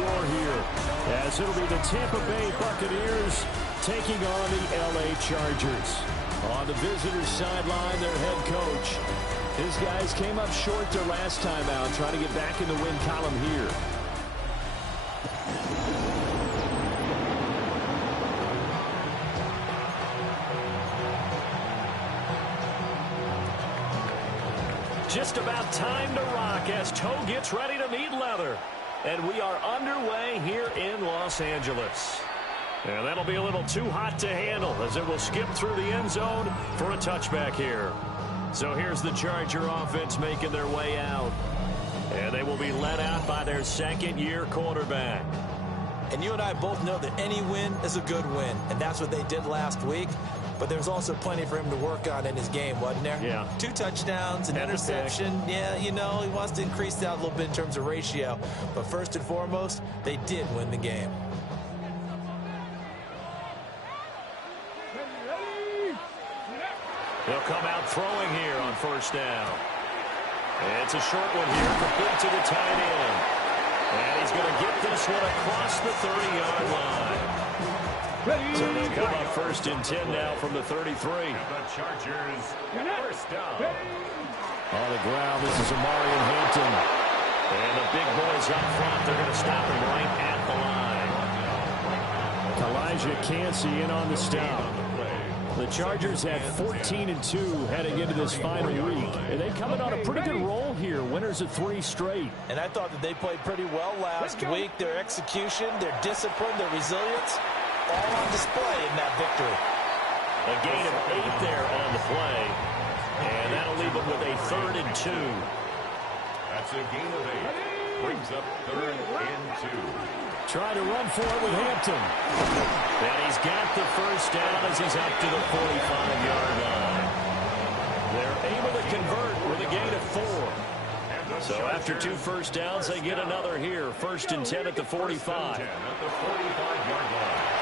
score here, as it'll be the Tampa Bay Buccaneers taking on the LA Chargers. On the visitors' sideline, their head coach. His guys came up short their last time out, trying to get back in the win column here. Just about time to rock as toe gets ready to meet leather. And we are underway here in Los Angeles. And that'll be a little too hot to handle as it will skip through the end zone for a touchback here. So here's the Charger offense making their way out. And they will be led out by their second-year quarterback. And you and I both know that any win is a good win. And that's what they did last week. But there's also plenty for him to work on in his game, wasn't there? Yeah. 2 touchdowns, an interception. Yeah, you know, he wants to increase that a little bit in terms of ratio. But first and foremost, they did win the game. They'll come out throwing here on first down. It's a short one here, complete to the tight end. And he's going to get this one across the 30-yard line. So they come up first and 10 now from the 33. The Chargers, first down. On the ground, this is Amari and Hampton. And the big boys up front, they're going to stop him right at the line. Elijah Cansey in on the stop. The Chargers had 14-2 heading into this final week. And they come in on a pretty good roll here, winners of 3 straight. And I thought that they played pretty well last week. Their execution, their discipline, their resilience, all on display in that victory. A gain of 8 there on the play. And that'll leave them with a 3rd and 2. That's a gain of 8. Brings up 3rd and 2. Try to run for it with Hampton. And he's got the first down as he's up to the 45-yard line. They're able to convert with a gain of 4. So after 2 first downs, they get another here. 1st and 10 at the 45. At the 45-yard line.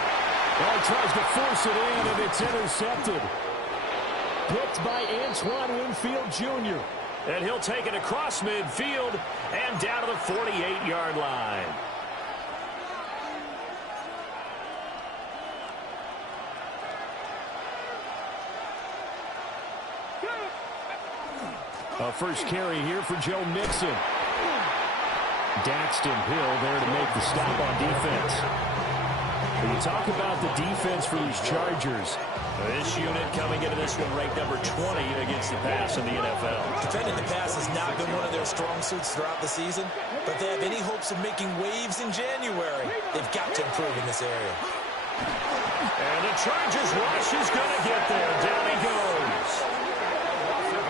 Well, he tries to force it in, and it's intercepted. Picked by Antoine Winfield Jr. And he'll take it across midfield and down to the 48-yard line. A first carry here for Joe Mixon. Daxton Hill there to make the stop on defense. When you talk about the defense for these Chargers, this unit coming into this one ranked number 20 against the pass in the NFL. Defending the pass has not been one of their strong suits throughout the season, but they have any hopes of making waves in January. They've got to improve in this area. And the Chargers rush is going to get there. Down he goes.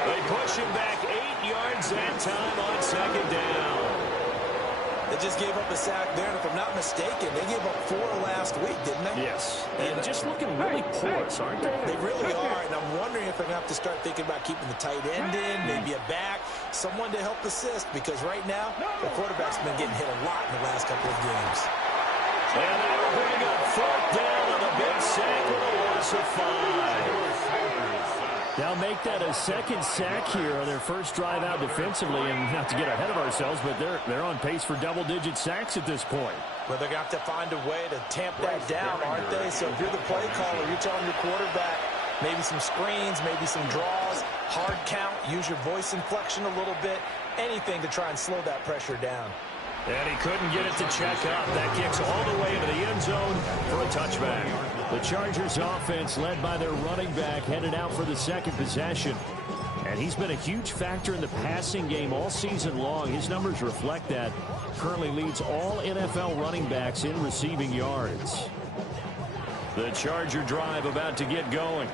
They push him back 8 yards that time on 2nd down. They just gave up a sack there, and if I'm not mistaken, they gave up 4 last week, didn't they? Yes. And just looking really porous, aren't they? They really are, and I'm wondering if they're going to have to start thinking about keeping the tight end in, maybe a back, someone to help assist, because right now, the quarterback's been getting hit a lot in the last couple of games. And that'll bring up 4th down on a big sack with a loss of 5. They'll make that a 2nd sack here on their first drive out defensively, and not to get ahead of ourselves, but they're on pace for double-digit sacks at this point. Well, they're going to have to find a way to tamp that down, aren't they? So if you're the play caller, you're telling your quarterback maybe some screens, maybe some draws, hard count, use your voice inflection a little bit, anything to try and slow that pressure down. And he couldn't get it to check up. That kicks all the way into the end zone for a touchback. The Chargers offense, led by their running back, headed out for the 2nd possession. And he's been a huge factor in the passing game all season long. His numbers reflect that. Currently leads all NFL running backs in receiving yards. The Charger drive about to get going.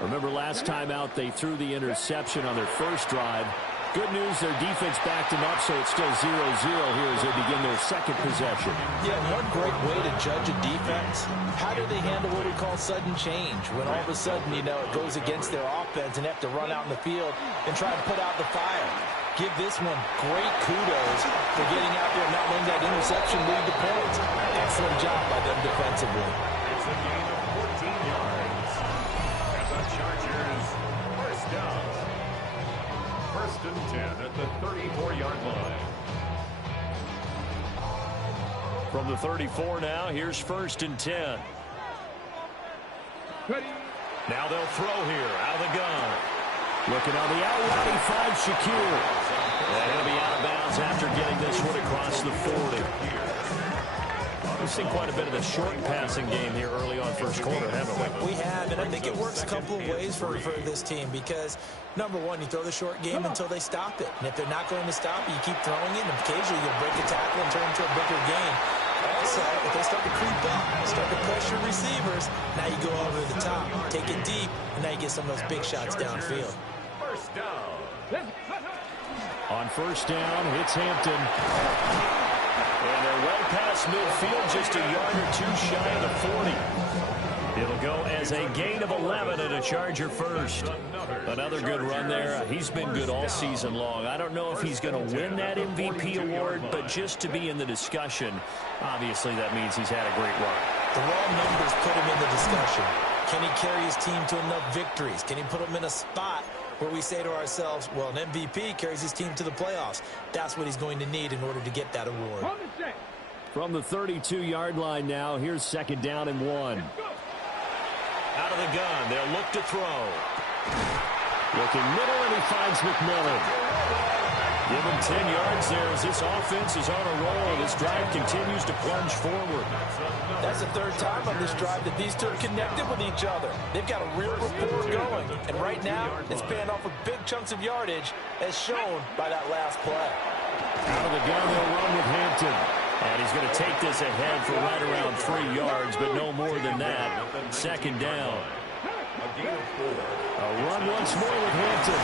Remember last time out, they threw the interception on their first drive. Good news, their defense backed them up, so it's still 0-0 here as they begin their 2nd possession. Yeah, one great way to judge a defense, how do they handle what we call sudden change? When all of a sudden, you know, it goes against their offense and they have to run out in the field and try and put out the fire. Give this one great kudos for getting out there and not letting that interception lead to points. Excellent job by them defensively. It's a gain of 14 yards. And the Chargers, first down. 1st and 10 at the 34-yard line. From the 34 now, here's 1st and 10. Now they'll throw here out of the gun. Looking on the out route, he finds Shaquille. And he'll be out of bounds after getting this one across the 40. We've seen quite a bit of the short passing game here early on first quarter, haven't we? We have, and I think it works a couple of ways for this team because, number one, you throw the short game until they stop it. And if they're not going to stop it, you keep throwing it, and occasionally you'll break a tackle and turn into a bigger gain. Also, if they start to creep up, start to pressure receivers, now you go over the top, take it deep, and now you get some of those big shots downfield. First down. On first down, it's Hampton. And they're well past midfield, just a yard or two shy of the 40. It'll go as a gain of 11 and a Charger first. Another good run there. He's been good all season long. I don't know if he's going to win that MVP award, but just to be in the discussion, obviously that means he's had a great run. The raw numbers put him in the discussion. Can he carry his team to enough victories? Can he put them in a spot where we say to ourselves, well, an MVP carries his team to the playoffs. That's what he's going to need in order to get that award. From the 32-yard line now, here's 2nd down and 1. Out of the gun, they'll look to throw. Looking middle, and he finds McMillan. Give him 10 yards there as this offense is on a roll. This drive continues to plunge forward. That's the third time on this drive that these two are connected with each other. They've got a real rapport going. And right now, it's paying off with big chunks of yardage, as shown by that last play. Out of the gun, they'll run with Hampton. And he's going to take this ahead for right around 3 yards, but no more than that. 2nd down. A run once more with Hampton.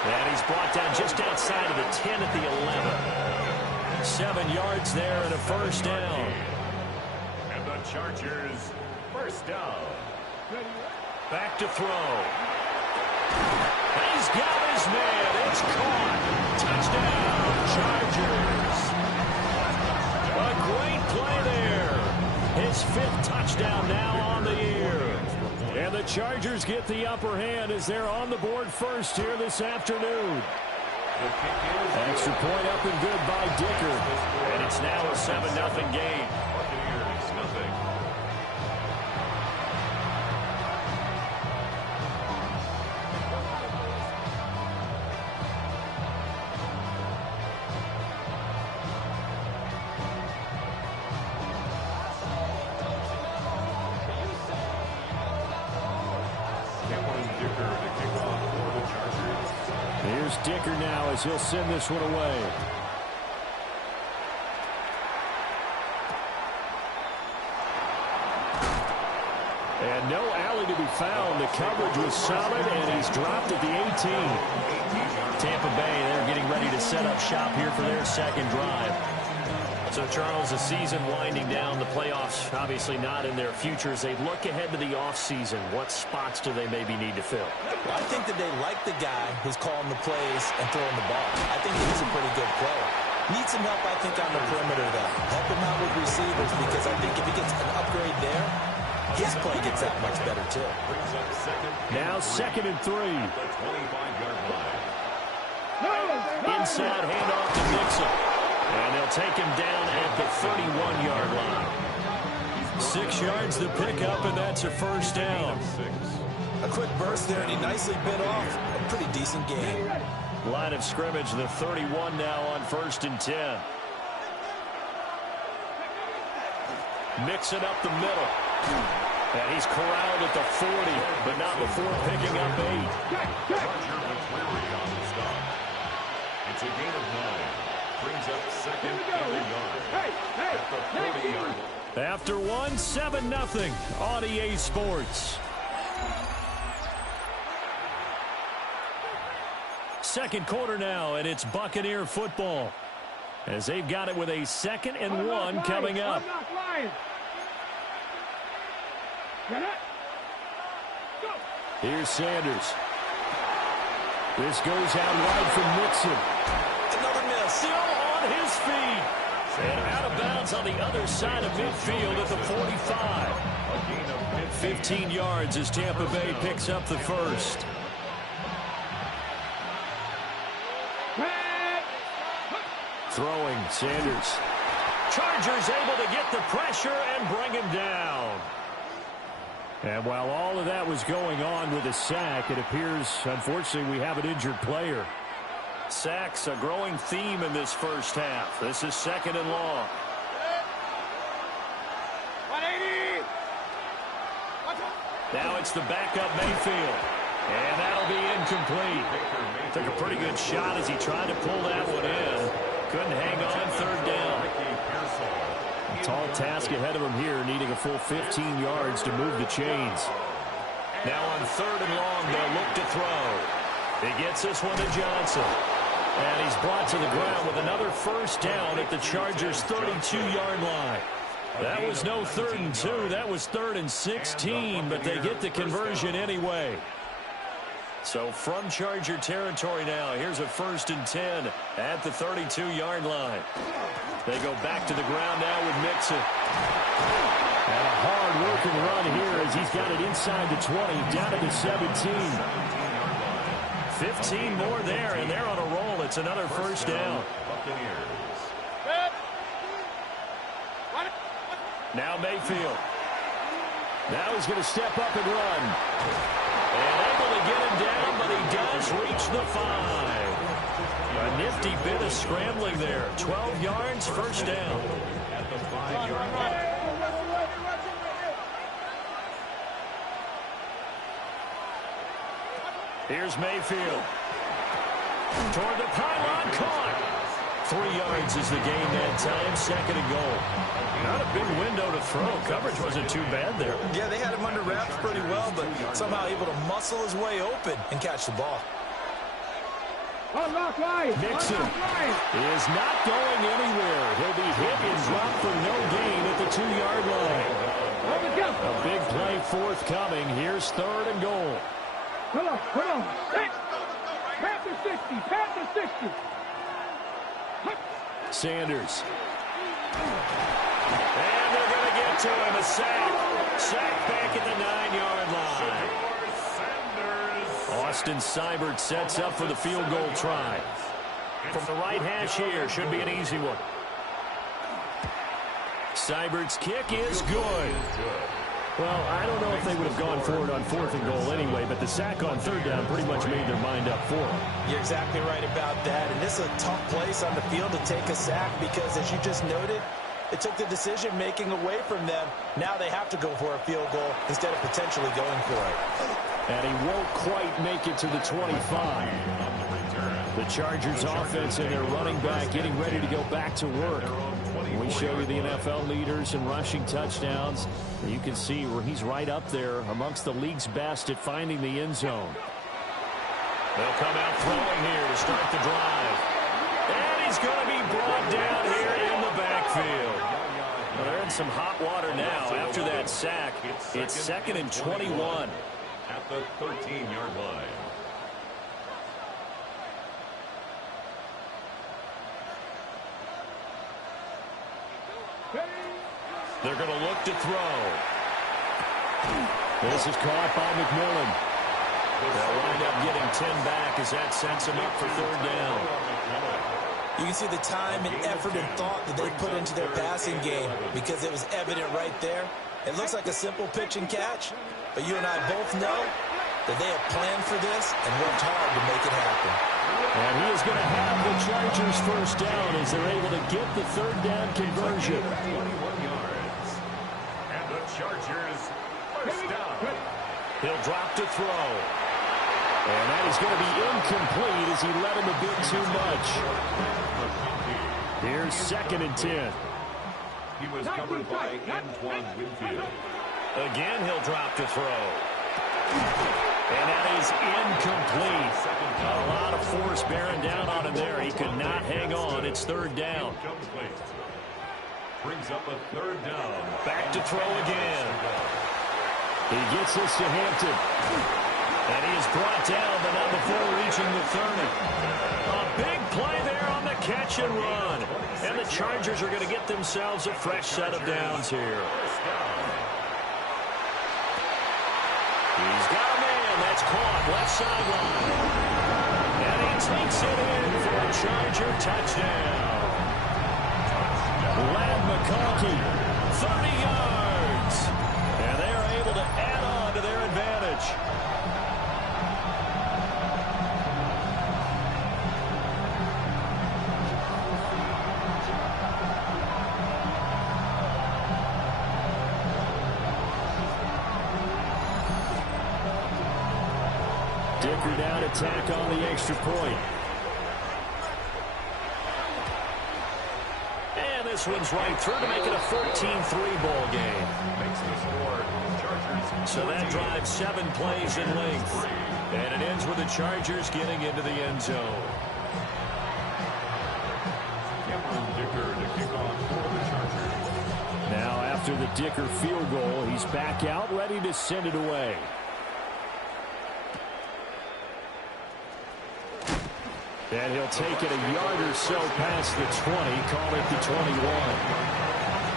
And he's brought down just outside of the 10 at the 11. 7 yards there and a first down. And the Chargers, first down. Back to throw. He's got his man. It's caught. Touchdown, Chargers. A great play there. His 5th touchdown now on the year. And the Chargers get the upper hand as they're on the board first here this afternoon. Extra point up and good by Dicker. And it's now a 7-0 game. Here's Dicker now as he'll send this one away. And no alley to be found. The coverage was solid, and he's dropped at the 18. Tampa Bay, they're getting ready to set up shop here for their second drive. So, Charles, the season winding down, the playoffs obviously not in their futures. They look ahead to the offseason. What spots do they maybe need to fill? Well, I think that they like the guy who's calling the plays and throwing the ball. I think that he's a pretty good player. Needs some help, I think, on the perimeter, though. Help him out with receivers, because I think if he gets an upgrade there, his play gets that much better, too. Now 2nd and 3. Inside handoff to Nixon. And they'll take him down at the 31-yard line. 6 yards to pick up, and that's a first down. A quick burst there, and he nicely bit off a pretty decent game. Line of scrimmage, the 31 now on 1st and 10. Mixing up the middle. And he's corralled at the 40, but not before picking up 8. It's a gain of 9. Brings up 2nd and a yard. At the 40-yard line. After 1, 7-0 on EA Sports. Second quarter now, and it's Buccaneer football, as they've got it with a 2nd and 1 coming up. Here's Sanders. This goes out wide from Nixon. Another miss. Still on his feet. And out of bounds on the other side of midfield at the 45. 15 yards as Tampa Bay picks up the first. Throwing, Sanders. Chargers able to get the pressure and bring him down. And while all of that was going on with a sack, it appears, unfortunately, we have an injured player. Sacks, a growing theme in this first half. This is 2nd and long. 180. Now it's the backup Mayfield. And that'll be incomplete. Took a pretty good shot as he tried to pull that one in. Couldn't hang on 3rd down. A tall task ahead of him here, needing a full 15 yards to move the chains. Now on 3rd and long, they'll look to throw. He gets this one to Johnson. And he's brought to the ground with another first down at the Chargers' 32-yard line. That was no 3rd and 2. That was 3rd and 16, but they get the conversion anyway. So from Charger territory now, here's a 1st and 10 at the 32-yard line. They go back to the ground now with Mixon. And a hard-working run here as he's got it inside the 20, down to the 17. 15 more there, and they're on a roll. It's another first down. Now Mayfield. Now he's going to step up and run. And able to get him down, but he does reach the 5. A nifty bit of scrambling there. 12 yards, first down. At the 5-yard line. Here's Mayfield. Toward the pylon, caught. 3 yards is the gain that time, 2nd and goal. Not a big window to throw. Coverage wasn't too bad there. Yeah, they had him under wraps pretty well, but somehow able to muscle his way open and catch the ball. Mixon is not going anywhere. He'll be hit and dropped for no gain at the 2-yard line. A big play forthcoming. Here's 3rd and goal. Come on. Pass to 60. Sanders. And they're going to get to him. A sack. Sack back at the 9-yard line. Austin Seibert sets up for the field goal try. From the right hash here, should be an easy one. Seibert's kick is good. Well, I don't know if they would have gone for it on 4th and goal anyway, but the sack on 3rd down pretty much made their mind up for it. You're exactly right about that, and this is a tough place on the field to take a sack because, as you just noted, it took the decision-making away from them. Now they have to go for a field goal instead of potentially going for it. And he won't quite make it to the 25. The Chargers offense and their running back getting ready to go back to work. We show you the NFL leaders in rushing touchdowns. You can see where he's right up there amongst the league's best at finding the end zone. They'll come out throwing here to start the drive. And he's going to be brought down here in the backfield. Well, they're in some hot water now after that sack. It's 2nd and 21. At the 13-yard line. They're going to look to throw. This is caught by McMillan. They'll wind up getting 10 back as that sets him up for 3rd down. You can see the time and effort and thought that they put into their passing game because it was evident right there. It looks like a simple pitch and catch, but you and I both know that they have planned for this and worked hard to make it happen. And he is going to have the Chargers first down as they're able to get the 3rd down conversion. 21 yards. And the Chargers first down. He'll drop to throw. And that is going to be incomplete as he let him a bit too much. Here's 2nd and 10. He was covered by Antoine Winfield. Again, he'll drop to throw. And that is incomplete. A lot of force bearing down on him there. He could not hang on. It's 3rd down. Brings up a 3rd down. Back to throw again. He gets this to Hampton. And he is brought down, but not before reaching the 30. A big play there on the catch and run. And the Chargers are going to get themselves a fresh set of downs here. He's got a man that's caught left sideline. And he takes it in for a Charger touchdown. Lad McConkey. 30 yards. And they are able to add on to their advantage. Dicker down to tack on the extra point. And this one's right through to make it a 14-3 ball game. Makes the score. Chargers. So that drives 7 plays in length. And it ends with the Chargers getting into the end zone. Cameron Dicker to kick off for the Chargers. Now after the Dicker field goal, he's back out ready to send it away. And he'll take it a yard or so past the 20, call it the 21.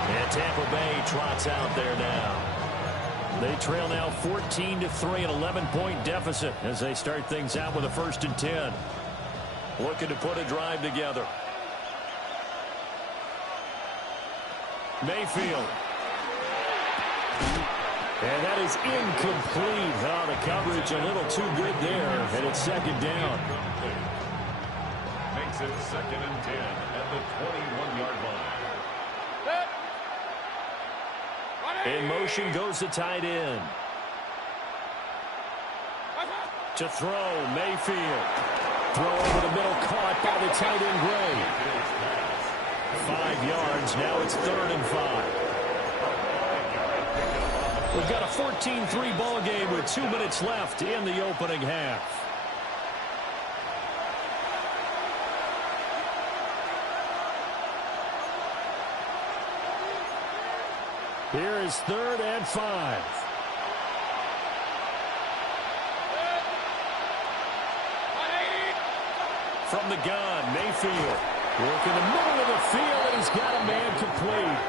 And Tampa Bay trots out there now. They trail now 14-3, an 11-point deficit as they start things out with a 1st and 10. Looking to put a drive together. Mayfield. And that is incomplete. Oh, the coverage a little too good there, and it's 2nd down. Makes it 2nd and 10 at the 21-yard line. In motion goes the tight end. To throw, Mayfield. Throw over the middle, caught by the tight end, Gray. 5 yards, now it's 3rd and 5. We've got a 14-3 ball game with 2 minutes left in the opening half. Here is 3rd and 5. From the gun, Mayfield. Work in the middle of the field, and he's got a man complete.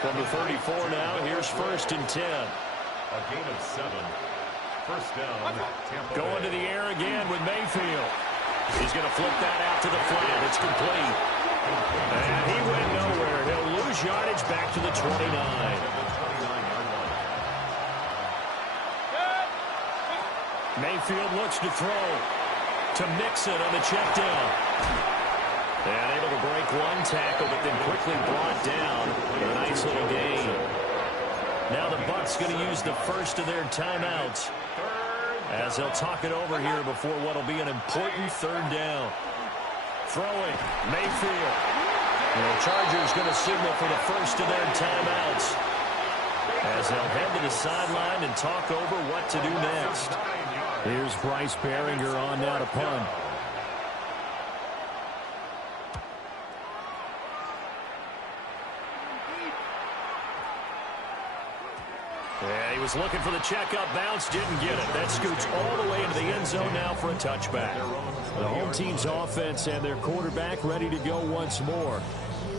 From the 34 now, here's 1st and 10. A gain of 7. 1st down, Tampa Bay. Going to the air again with Mayfield. He's going to flip that out to the flat. It's complete. And he went nowhere. He'll lose yardage back to the 29. Mayfield looks to throw to Mixon on the check down. And able to break one tackle, but then quickly brought down with a nice little gain. Now the Bucs going to use the first of their timeouts as they'll talk it over here before what will be an important 3rd down. Throwing, Mayfield. The Chargers going to signal for the first of their timeouts as they'll head to the sideline and talk over what to do next. Here's Bryce Behringer on now to punt. Yeah, he was looking for the checkup bounce, didn't get it. That scoots all the way into the end zone now for a touchback. The home team's offense and their quarterback ready to go once more.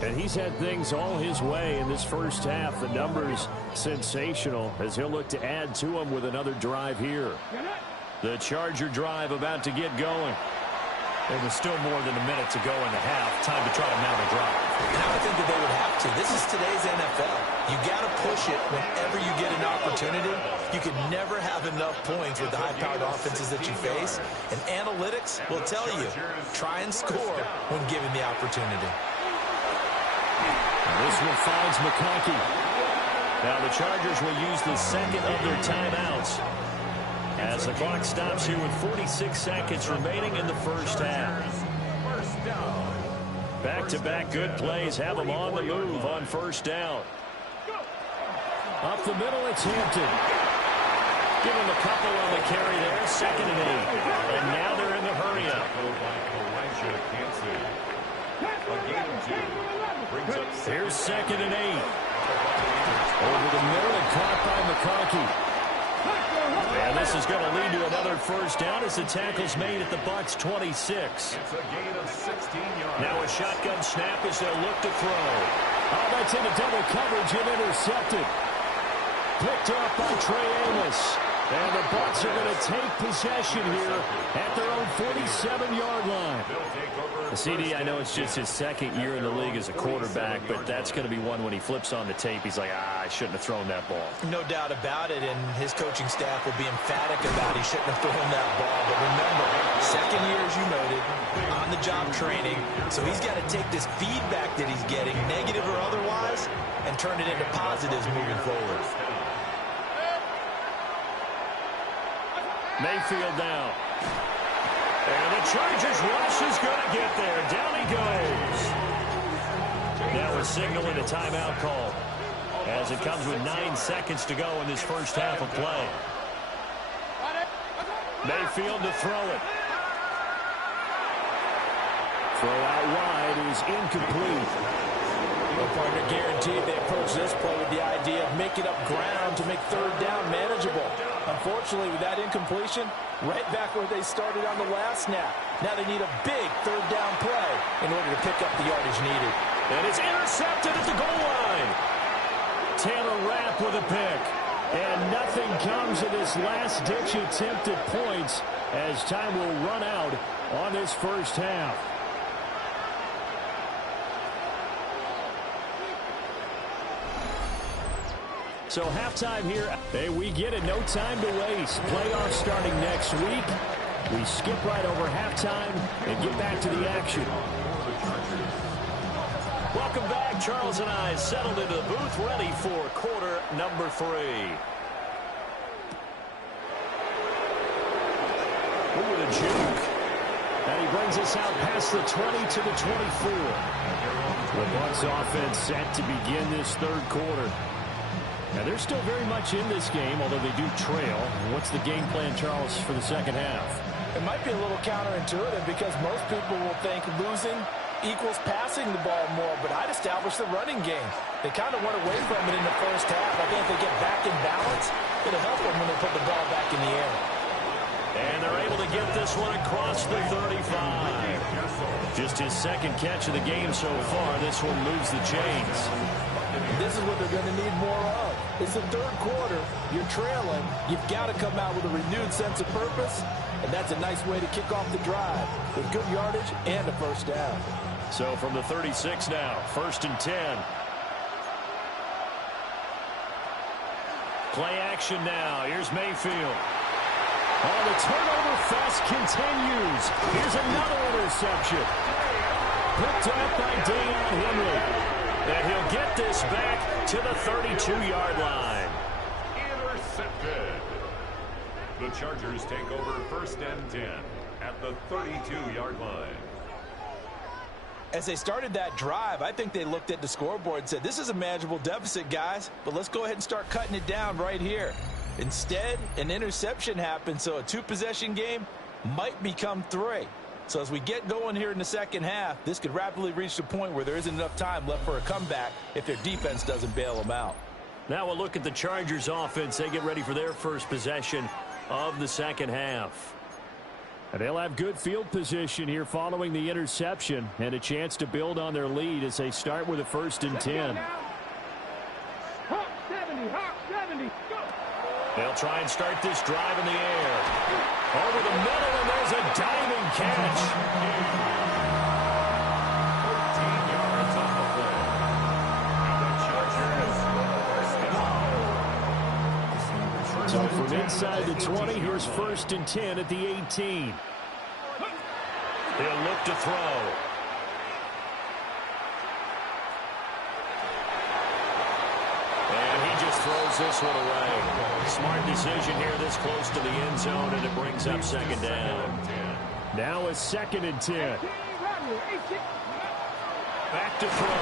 And he's had things all his way in this first half. The numbers sensational as he'll look to add to them with another drive here. The Charger drive about to get going. There was still more than a minute to go in the half. Time to try to mount a drive. And I would think that they would have to. This is today's NFL. You got to push it whenever you get an opportunity. You can never have enough points with the high-powered offenses that you face. And analytics will tell you, try and score when given the opportunity. This one finds McConkey. Now the Chargers will use the 2nd of their timeouts as the clock stops here with 46 seconds remaining in the first half. Back-to-back good plays have them on the move on 1st down. Up the middle, it's Hampton. Give him a couple on the carry there, 2nd and 8. And now they're in the hurry-up. Here's 2nd and 8. Over the middle and caught by McConkey. And this is going to lead to another 1st down as the tackle's made at the Bucs 26. It's a gain of 16 yards. Now a shotgun snap as they'll look to throw. Oh, that's into double coverage and intercepted. Picked up by Trey Amos. And the Bucs are going to take possession here at their own 47-yard line. CD, I know it's just his second year in the league as a quarterback, but that's going to be one when he flips on the tape, he's like, I shouldn't have thrown that ball. No doubt about it, and his coaching staff will be emphatic about he shouldn't have thrown that ball. But remember, second year, as you noted, on-the-job training, so he's got to take this feedback that he's getting, negative or otherwise, and turn it into positives moving forward. Mayfield down. And the Chargers rush is going to get there. Down he goes. Now we're signaling a timeout call as it comes with 9 seconds to go in this first half of play. Mayfield to throw it. Throw out wide is incomplete. Well, partner, guaranteed they approach this play with the idea of making up ground to make third down manageable. Unfortunately, with that incompletion, right back where they started on the last snap. Now they need a big third down play in order to pick up the yardage needed. And it's intercepted at the goal line. Taylor Rapp with a pick. And nothing comes of this last-ditch attempt at points as time will run out on this first half. So halftime here. Hey, we get it. No time to waste. Playoffs starting next week. We skip right over halftime and get back to the action. Welcome back. Charles and I settled into the booth, ready for quarter number 3. Ooh, the juke. And he brings us out past the 20 to the 24. The Bucs offense set to begin this third quarter. Now, they're still very much in this game, although they do trail. What's the game plan, Charles, for the second half? It might be a little counterintuitive because most people will think losing equals passing the ball more, but I'd establish the running game. They kind of went away from it in the first half. I think if they get back in balance, it'll help them when they put the ball back in the air. And they're able to get this one across the 35. Just his second catch of the game so far. This one moves the chains. This is what they're going to need more of. It's the third quarter. You're trailing. You've got to come out with a renewed sense of purpose, and that's a nice way to kick off the drive with good yardage and a first down. So from the 36 now, 1st and 10. Play action now. Here's Mayfield. Oh, the turnover fest continues. Here's another interception. Picked up by Deion Henry. And he'll get this back to the 32-yard line. Intercepted. The Chargers take over 1st and 10 at the 32-yard line. As they started that drive, I think they looked at the scoreboard and said, this is a manageable deficit, guys, but let's go ahead and start cutting it down right here. Instead, an interception happened, so a 2-possession game might become 3. So as we get going here in the second half, this could rapidly reach the point where there isn't enough time left for a comeback if their defense doesn't bail them out. Now we'll look at the Chargers offense. They get ready for their first possession of the second half. And they'll have good field position here following the interception and a chance to build on their lead as they start with a 1st and 10. Hawk 70, go! They'll try and start this drive in the air. Over the middle, and there's a diving catch. 14 yards on the play. And the Chargers. So from inside the 20, here's 1st and 10 at the 18. They'll look to throw. And he just throws this one away. Smart decision here this close to the end zone, and it brings up 2nd down. Now a 2nd and 10. Back to throw.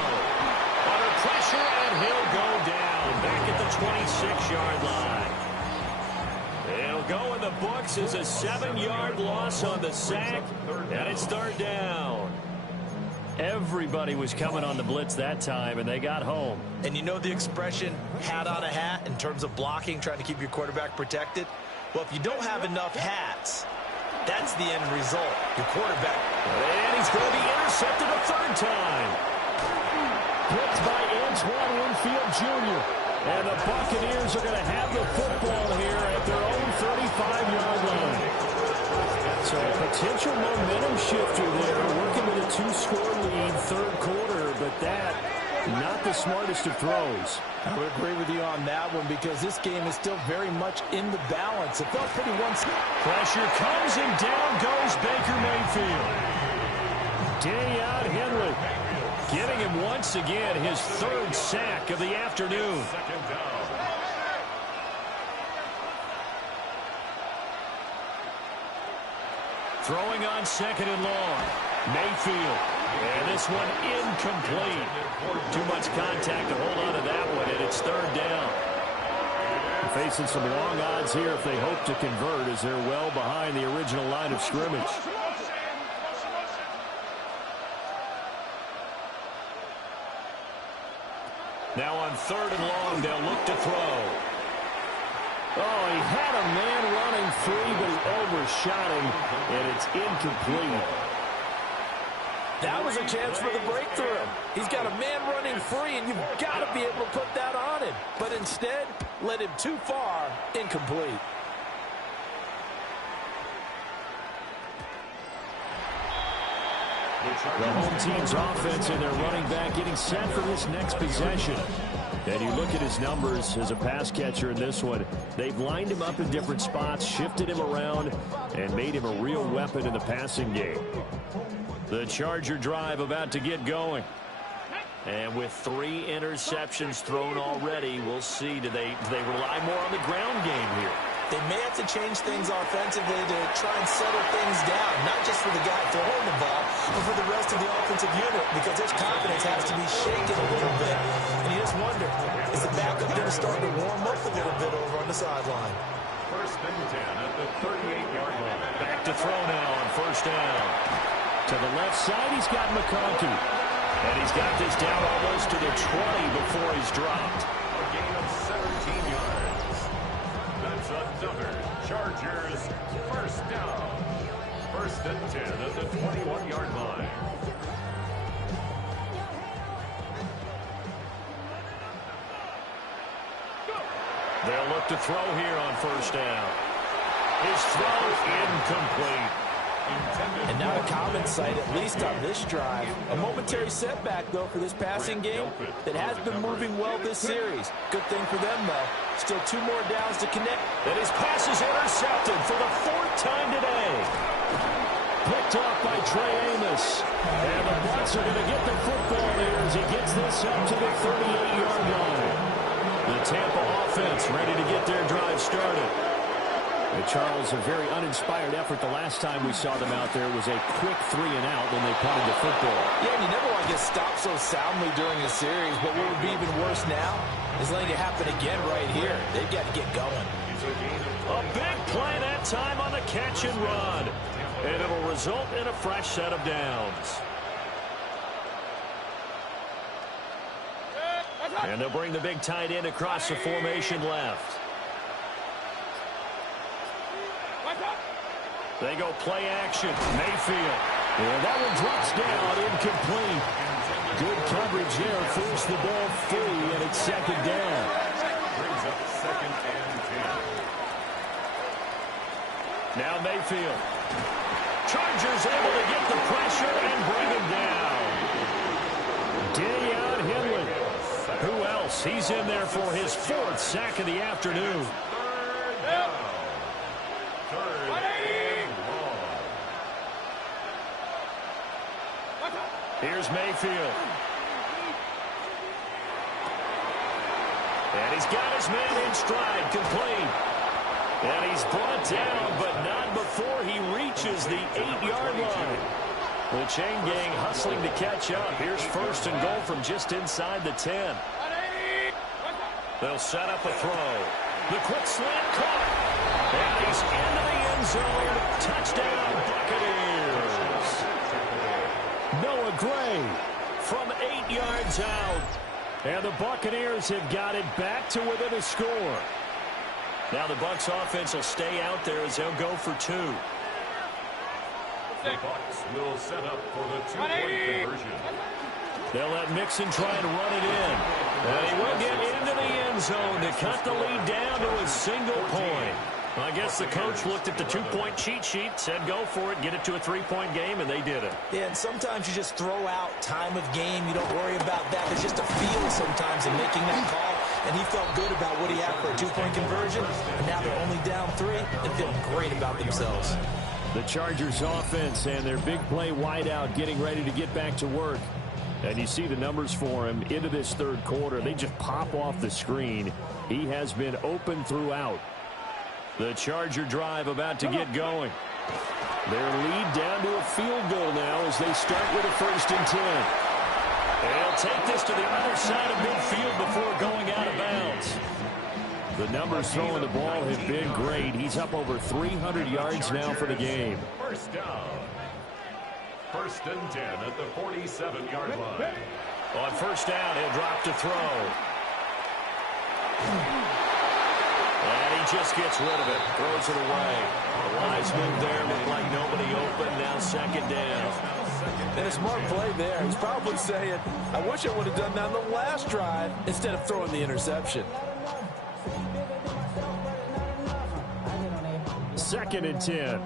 Under pressure, and he'll go down. Back at the 26-yard line. It'll go in the books as a 7-yard loss on the sack, and it's 3rd down. Everybody was coming on the blitz that time, and they got home. And you know the expression, hat on a hat, in terms of blocking, trying to keep your quarterback protected? Well, if you don't have enough hats, that's the end result. Your quarterback. And he's going to be intercepted a 3rd time. Picked by Antoine Winfield Jr. And the Buccaneers are going to have the football here at their own 35-yard line. So a potential momentum shifter there, working with a 2-score lead, third quarter, but that, not the smartest of throws. I would agree with you on that one because this game is still very much in the balance. It felt pretty one-sided. Pressure comes and down goes Baker Mayfield. Daniel Henry getting him once again his third sack of the afternoon. Second down. Throwing on second and long. Mayfield. And this one incomplete. Too much contact to hold on to that one, and it's third down. Facing some long odds here if they hope to convert as they're well behind the original line of scrimmage. Now on third and long, they'll look to throw. Oh, he had a man running free, but he overshot him, and it's incomplete. That was a chance for the breakthrough. He's got a man running free, and you've got to be able to put that on him. But instead, led him too far, incomplete. The home team's offense and their running back getting set for this next possession. And you look at his numbers as a pass catcher in this one. They've lined him up in different spots, shifted him around, and made him a real weapon in the passing game. The Charger drive about to get going. And with 3 interceptions thrown already, we'll see. Do they rely more on the ground game here? They may have to change things offensively to try and settle things down, not just for the guy throwing the ball, but for the rest of the offensive unit, because their confidence has to be shaken a little bit. And you just wonder, is the backup going to start to warm up a little bit over on the sideline? First and 10 at the 38-yard line. Back to throw now on first down. To the left side, he's got McConkey. And he's got this down almost to the 20 before he's dropped. A gain of 17 yards. That's another Chargers first down. First and 10 at the 21-yard line. They'll look to throw here on first down. His throw incomplete. And now a common sight, at least on this drive. A momentary setback, though, for this passing game that has been moving well this series. Good thing for them, though. Still 2 more downs to connect. And his pass is intercepted for the 4th time today. Picked off by Trey Amos. And the Bucs are going to get the football here as he gets this up to the 38-yard line. The Tampa offense ready to get their drive started. And Charles, a very uninspired effort. The last time we saw them out there was a quick 3-and-out when they punted the football. Yeah, and you never want to get stopped so soundly during a series, but what would be even worse now is letting it happen again right here. They've got to get going. A big play that time on the catch and run. And it'll result in a fresh set of downs. And they'll bring the big tight end across the formation left. They go play action. Mayfield. And that one drops down, incomplete. Good coverage there. Forced the ball free, and it's second down. Brings up second and 10. Now Mayfield. Chargers able to get the pressure and bring him down. Daniel Henry. Who else? He's in there for his 4th sack of the afternoon. Third down. Third and long. Here's Mayfield. And he's got his man in stride, complete. And he's brought down, but not before he reaches the 8-yard line. The chain gang hustling to catch up. Here's first and goal from just inside the 10. They'll set up a throw. The quick slant caught. And he's into the end zone. Touchdown, Buccaneers. Noah Gray from 8 yards out. And the Buccaneers have got it back to within a score. Now the Bucs offense will stay out there as they'll go for 2. The Bucs will set up for the 2-point conversion. They'll let Mixon try to run it in. And he will get into the end zone to cut the lead down to a single point. I guess the coach looked at the two-point cheat sheet, said go for it, get it to a three-point game, and they did it. Yeah, and sometimes you just throw out time of game. You don't worry about that. There's just a feel sometimes in making that call, and he felt good about what he had for a two-point conversion, and now they're only down 3 and feeling great about themselves. The Chargers offense and their big play wideout getting ready to get back to work. And you see the numbers for him into this third quarter. They just pop off the screen. He has been open throughout. The Charger drive about to get going. Their lead down to a field goal now as they start with a 1st and 10. They'll take this to the other side of midfield before going out of bounds. The numbers throwing the ball have been great. He's up over 300 yards now for the game. First down. 1st and 10 at the 47-yard line. On 1st down, he'll drop to throw. And he just gets rid of it, throws it away. The lines move there, look like nobody open, now 2nd down. And a smart play there. He's probably saying, I wish I would have done that on the last drive instead of throwing the interception. 2nd and 10.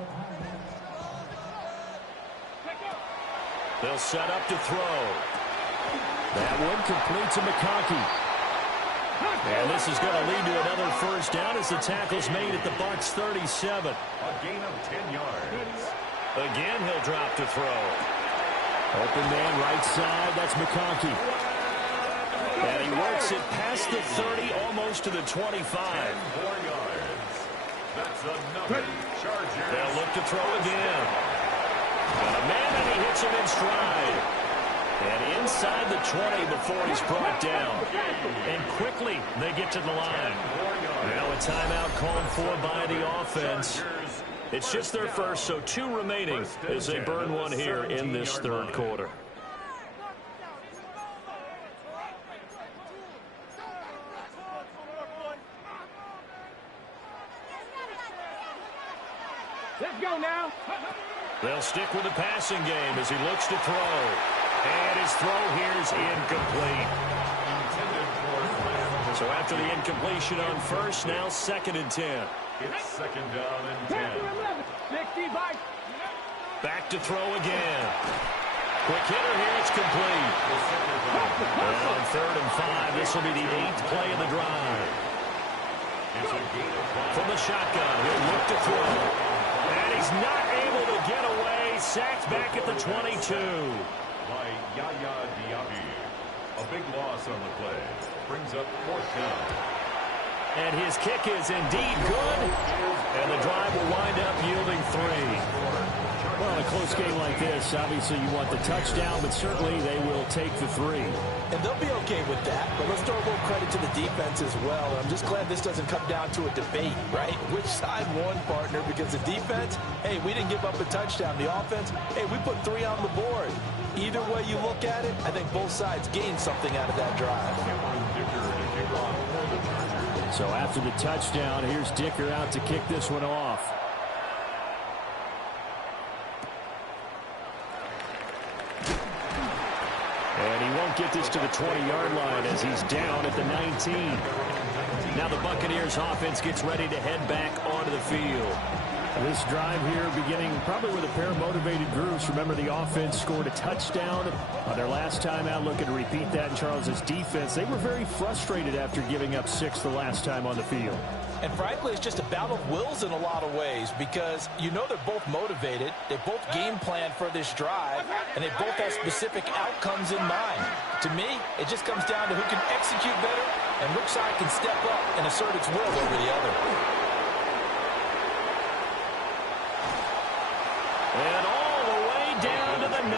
They'll set up to throw. That one complete to McConkey. And this is going to lead to another 1st down as the tackle's made at the Bucs 37. A gain of 10 yards. Again, he'll drop to throw. Open man right side, that's McConkey. And he works it past the 30, almost to the 25. 4 yards. That's another Charger. They'll look to throw again. Got a man, and he hits him in stride. And inside the 20 before he's brought down. And quickly they get to the line. Now a timeout called for by the offense. It's just their first, so 2 remaining as they burn one here in this third quarter. Let's go now. They'll stick with the passing game as he looks to throw. And his throw here is incomplete. So after the incompletion on 1st, now 2nd and 10. It's 2nd down and 10. 60 by. Back to throw again. Quick hitter here, it's complete. And on 3rd and 5, this will be the 8th play of the drive. From the shotgun, he'll look to throw. And he's not able to get away. Sacked back at the 22. By Yaya Diaby. A big loss on the play. Brings up 4th down. And his kick is indeed good. And the drive will wind up yielding 3. Well, in a close game like this, obviously you want the touchdown, but certainly they will take the 3. And they'll be okay with that, but let's throw a little credit to the defense as well. I'm just glad this doesn't come down to a debate, right? Which side won, partner? Because the defense, hey, we didn't give up a touchdown. The offense, hey, we put 3 on the board. Either way you look at it, I think both sides gained something out of that drive. So after the touchdown, here's Dicker out to kick this one off. And he won't get this to the 20-yard line as he's down at the 19. Now the Buccaneers offense gets ready to head back onto the field. This drive here beginning probably with a pair of motivated groups. Remember, the offense scored a touchdown on their last time out. Looking to repeat that in Charles's defense. They were very frustrated after giving up 6 the last time on the field. And frankly, it's just a battle of wills in a lot of ways because you know they're both motivated. They both game plan for this drive, and they both have specific outcomes in mind. To me, it just comes down to who can execute better and which side can step up and assert its will over the other. And all the way down to the 9.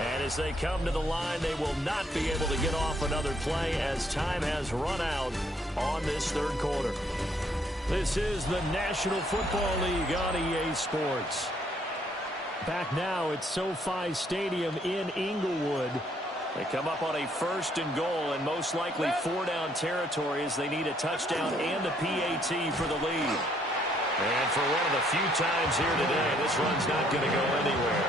And as they come to the line, they will not be able to get off another play as time has run out on this third quarter. This is the National Football League on EA Sports. Back now at SoFi Stadium in Inglewood. They come up on a 1st and goal and most likely 4-down territory as they need a touchdown and a PAT for the lead. And for one of the few times here today, this run's not going to go anywhere.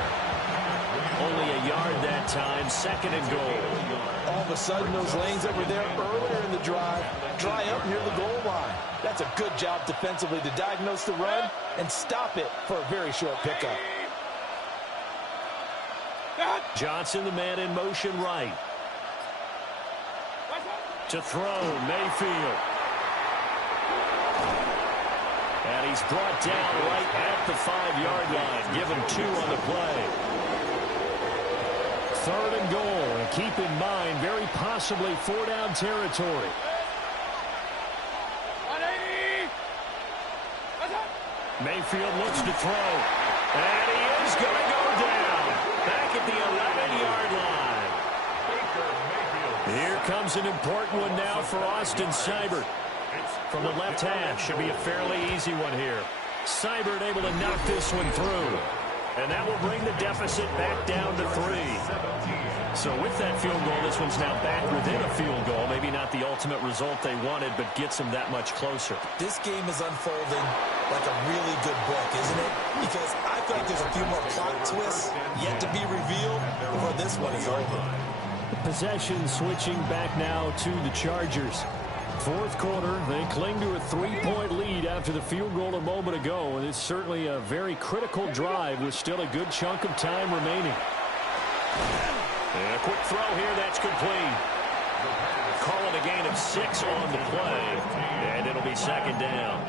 Only a yard that that time, 2nd and goal. All of a sudden, those lanes that were there earlier in the drive dry up near the goal line. That's a good job defensively to diagnose the run and stop it for a very short pickup. Johnson, the man in motion right. To throw, Mayfield. And he's brought down right at the 5-yard line. Give him 2 on the play. 3rd and goal. And keep in mind, very possibly 4-down territory. Mayfield looks to throw. And he is going to go down. Back at the 11-yard line. Here comes an important one now for Austin Seibert. From the left hash, should be a fairly easy one here. Seibert able to knock this one through. And that will bring the deficit back down to 3. So with that field goal, this one's now back within a field goal. Maybe not the ultimate result they wanted, but gets them that much closer. This game is unfolding like a really good book, isn't it? Because I feel like there's a few more plot twists yet to be revealed before this one is over. Possession switching back now to the Chargers. 4th quarter, they cling to a 3-point lead after the field goal a moment ago, and it's certainly a very critical drive with still a good chunk of time remaining. And a quick throw here, that's complete. Call it a gain of 6 on the play, and it'll be 2nd down.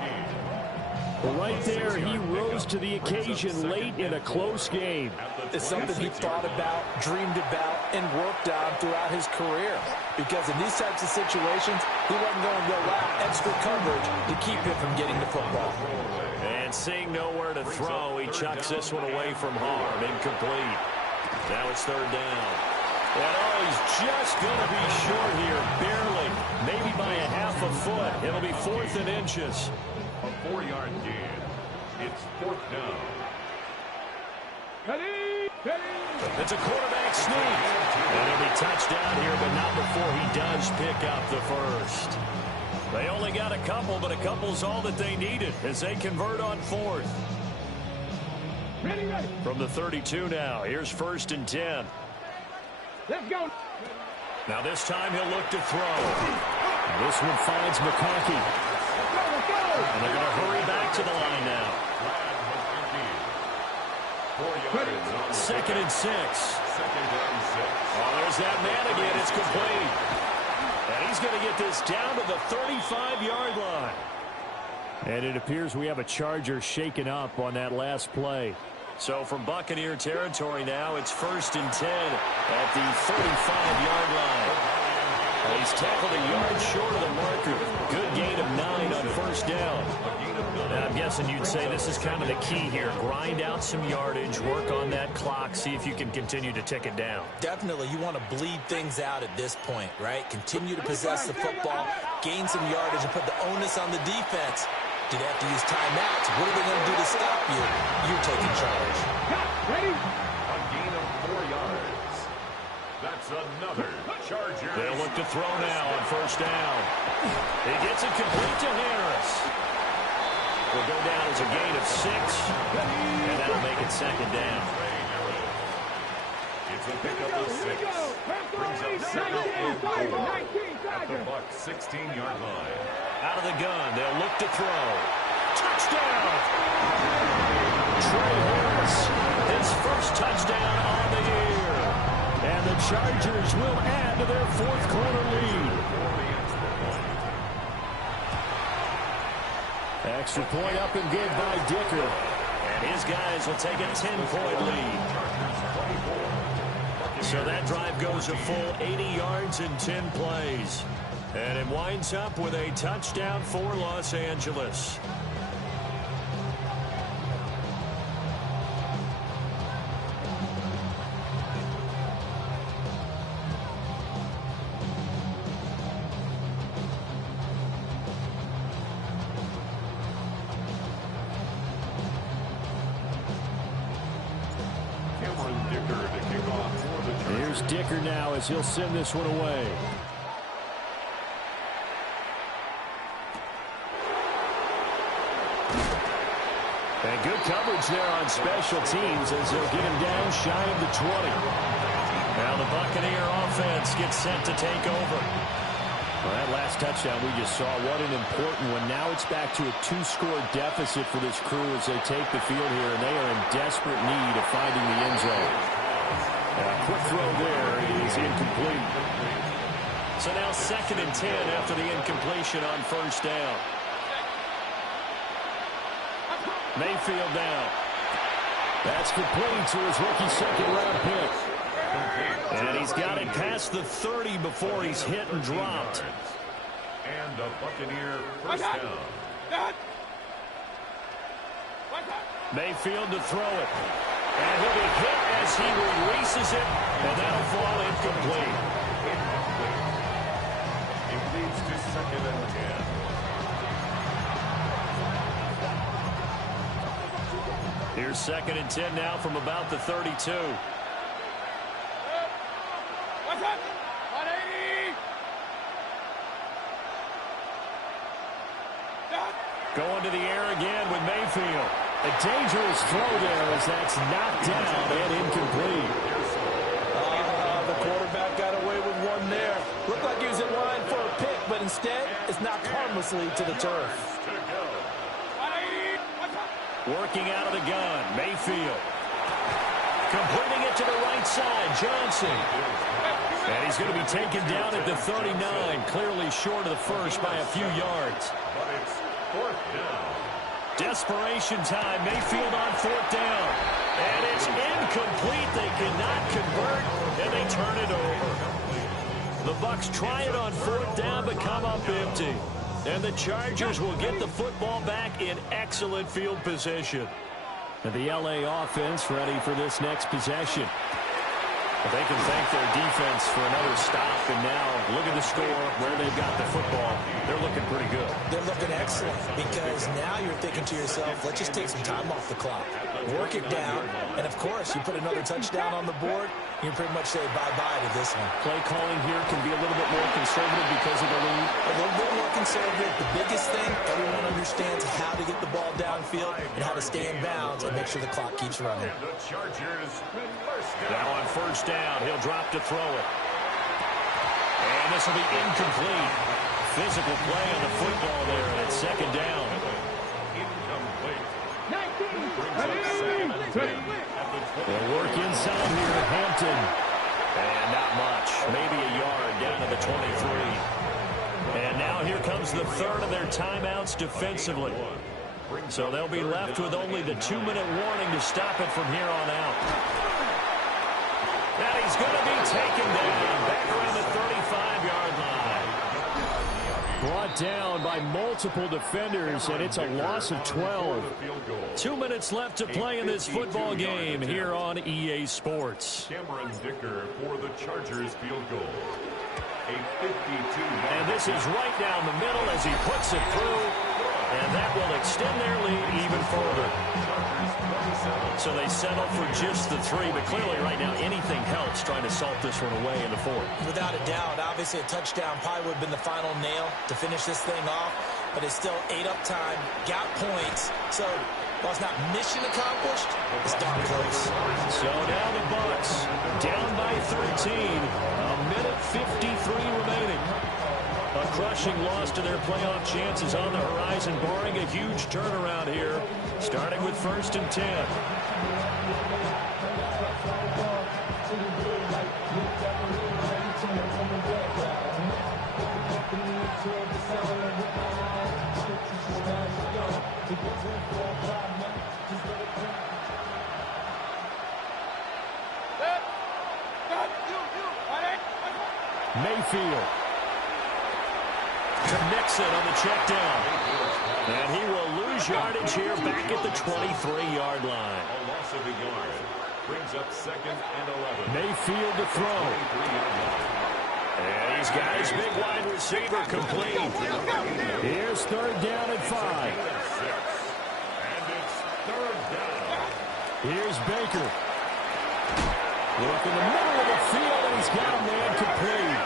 Right there, he rose to the occasion late in a close game. It's something he thought about, dreamed about, and worked on throughout his career. Because in these types of situations, he wasn't going to allow extra coverage to keep him from getting the football. And seeing nowhere to throw, he chucks this one away from harm. Incomplete. Now it's 3rd down. And he's just going to be short here, barely. Maybe by a half a foot. It'll be 4th and inches. A 4-yard gain. It's 4th down. It's a quarterback sneak. And it'll be touchdown here, but not before he does pick up the first. They only got a couple, but a couple's all that they needed as they convert on 4th. From the 32 now, here's 1st and 10. Let's go. Now this time he'll look to throw. This one finds McConkey. And they're going to hurry back to the line now. 2nd and 6. Oh, there's that man again. It's complete. And he's going to get this down to the 35-yard line. And it appears we have a Charger shaken up on that last play. So from Buccaneer territory now, it's 1st and 10 at the 35-yard line. And he's tackled a yard short of the marker. Good gain of 9 on 1st down. And I'm guessing you'd say this is kind of the key here. Grind out some yardage, work on that clock, see if you can continue to tick it down. Definitely, you want to bleed things out at this point, right? Continue to possess the football, gain some yardage, and put the onus on the defense. Do they have to use timeouts? What are they going to do to stop you? You're taking charge. Ready? A gain of 4 yards. That's another Charger. They'll look to throw now on 1st down. He gets it complete to Harris. Will go down as a gain of 6, and that'll make it 2nd down. It's a pickup of 6. Brings up 2nd and 4 at the Bucs 16-yard line. Out of the gun, they'll look to throw. Touchdown! Trey Harris, his first touchdown on the year. And the Chargers will add to their 4th quarter lead. Extra point up and good by Dicker. And his guys will take a 10-point lead. So that drive goes a full 80 yards in 10 plays. And it winds up with a touchdown for Los Angeles. Here's Dicker now as he'll send this one away. And good coverage there on special teams as they'll get him down shy of the 20. Now Now the Buccaneer offense gets set to take over. Well, that last touchdown we just saw, what an important one. Now it's back to a 2-score deficit for this crew as they take the field here, and they are in desperate need of finding the end zone. A quick throw there is incomplete. So now 2nd and 10 after the incompletion on first down. Mayfield down. That's complete to his rookie second-round pick. And he's got it past the 30 before he's hit and dropped. And a Buccaneer first down. Mayfield to throw it. And he'll be hit as he releases it, and that'll fall incomplete. It leads to 2nd and 10. Here's 2nd and 10 now from about the 32. Going to the air again with Mayfield. A dangerous throw there as that's knocked down and incomplete. The quarterback got away with one there. Looked like he was in line for a pick, but instead it's knocked harmlessly to the turf. Working out of the gun, Mayfield. Completing it to the right side, Johnson. And he's going to be taken down at the 39, clearly short of the first by a few yards. But it's 4th down. Desperation time, Mayfield on 4th down. And it's incomplete. They cannot convert, and they turn it over. The Bucs try it on 4th down, but come up empty. And the Chargers will get the football back in excellent field position. And the LA offense ready for this next possession. They can thank their defense for another stop, and now look at the score, where they've got the football. They're looking pretty good. They're looking excellent because now you're thinking to yourself, let's just take some time off the clock, work it down, and of course, you put another touchdown on the board, you pretty much say bye-bye to this one. Play calling here can be a little bit more conservative because of the lead. A little bit more conservative. The biggest thing, everyone understands how to get the ball downfield and how to stay in bounds and make sure the clock keeps running. And the Chargers first down. Now on first down, he'll drop to throw it. And this will be incomplete. Physical play on the football there, and it's 2nd down. Incomplete. 19. They'll work inside here at Hampton. And not much. Maybe a yard down to the 23. And now here comes the 3rd of their timeouts defensively. So they'll be left with only the 2-minute warning to stop it from here on out. And he's going to be taken down back around the 35-yard line. Brought down by multiple defenders, and it's a loss of 12. 2 minutes left to play in this football game here on EA Sports. Cameron Dicker for the Chargers field goal. A 52-yard. And this is right down the middle as he puts it through. And that will extend their lead even further. So they settle for just the 3, but clearly right now anything helps trying to salt this one away in the 4th. Without a doubt, obviously a touchdown probably would have been the final nail to finish this thing off, but it's still 8 up time, got points, so while it's not mission accomplished, it's darn close. So now the Bucs down by 13, a minute 53 remaining. A crushing loss to their playoff chances on the horizon, barring a huge turnaround here, starting with 1st and 10. Mayfield to Nixon on the check down. And he will lose yardage here back at the 23-yard line. A loss of a yard. Brings up 2nd and 11. Mayfield to throw. And he's got his big wide receiver complete. Here's 3rd down and 5. And it's 3rd down. Here's Baker. Look in the middle of the field, and he's got a man complete.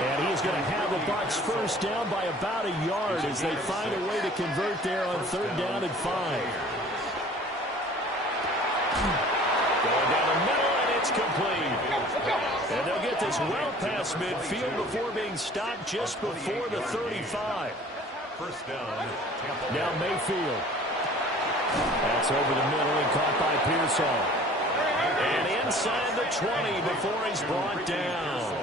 And he's going to have the Bucs first down by about a yard as they find a way to convert there on 3rd down and 5. Going down the middle, and it's It's complete. And they'll get this well past midfield before being stopped just before the 35. First down. Now Mayfield. That's over the middle and caught by Pearsall. And inside the 20 before he's brought down.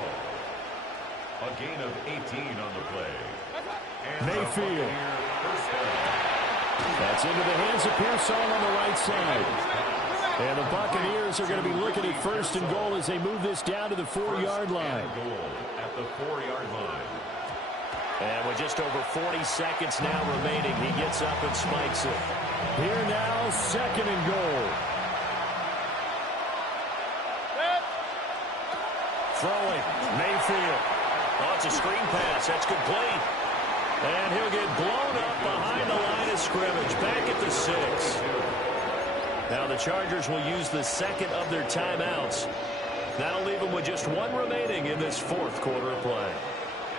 A gain of 18 on the play. And Mayfield. First down. That's into the hands of Pearsall on the right side. And the Buccaneers are going to be looking at first and goal as they move this down to the 4-yard line. Goal at the 4-yard line. And with just over 40 seconds now remaining, he gets up and spikes it. Here now, second and goal. Throwing, Mayfield. Oh, it's a screen pass. That's complete. And he'll get blown up behind the line of scrimmage, back at the 6. Now the Chargers will use the second of their timeouts. That'll leave them with just one remaining in this fourth quarter of play.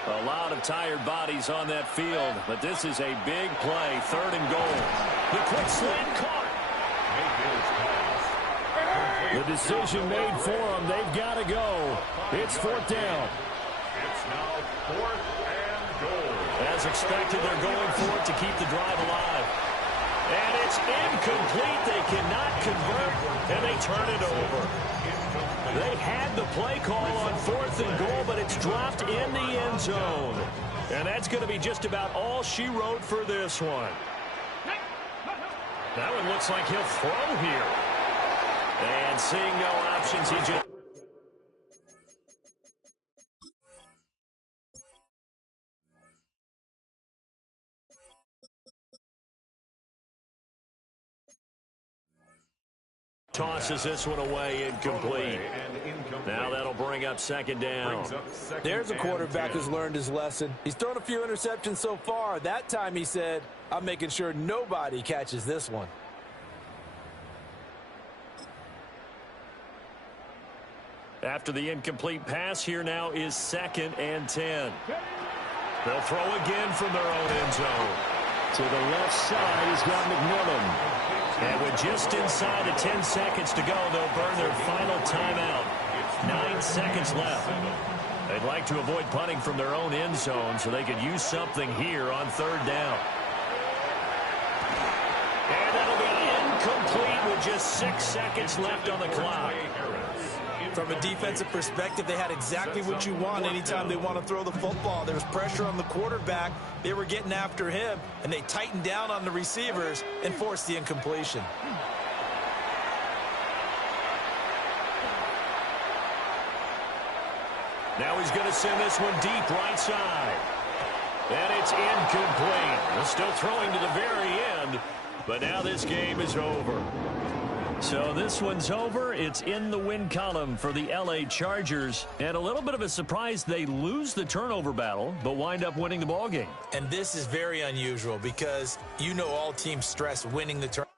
A lot of tired bodies on that field, but this is a big play, third and goal. The quick slant caught. The decision made for them. They've got to go. It's fourth down. It's now fourth and goal. As expected, they're going for it to keep the drive alive. And it's incomplete. They cannot convert, and they turn it over. They had the play call on fourth and goal, but it's dropped in the end zone. And that's going to be just about all she wrote for this one. That one looks like he'll throw here. And seeing no options, he just... tosses this one away, incomplete. Now that'll bring up second down. There's a quarterback who's learned his lesson. He's thrown a few interceptions so far. That time he said, I'm making sure nobody catches this one. After the incomplete pass, here now is second and 10. They'll throw again from their own end zone. To the left side, he's got McMillan. And with just inside of 10 seconds to go, they'll burn their final timeout. 9 seconds left. They'd like to avoid punting from their own end zone so they could use something here on third down. And that'll be incomplete with just 6 seconds left on the clock. From a defensive perspective, they had exactly what you want anytime they want to throw the football. There was pressure on the quarterback. They were getting after him, and they tightened down on the receivers and forced the incompletion. Now he's going to send this one deep right side. And it's incomplete. They're still throwing to the very end, but now this game is over. So this one's over. It's in the win column for the LA Chargers. And a little bit of a surprise, they lose the turnover battle, but wind up winning the ballgame. And this is very unusual because you know all teams stress winning the turnover.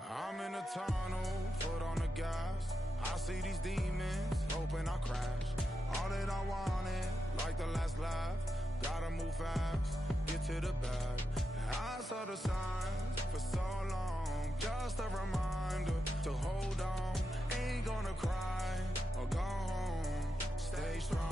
I'm in a tunnel, foot on the gas. I see these demons, hoping I crash. All that I wanted, like the last laugh. Gotta move fast, get to the bag. I saw the signs for so long. Just a reminder to hold on. Ain't gonna cry or go home. Stay strong.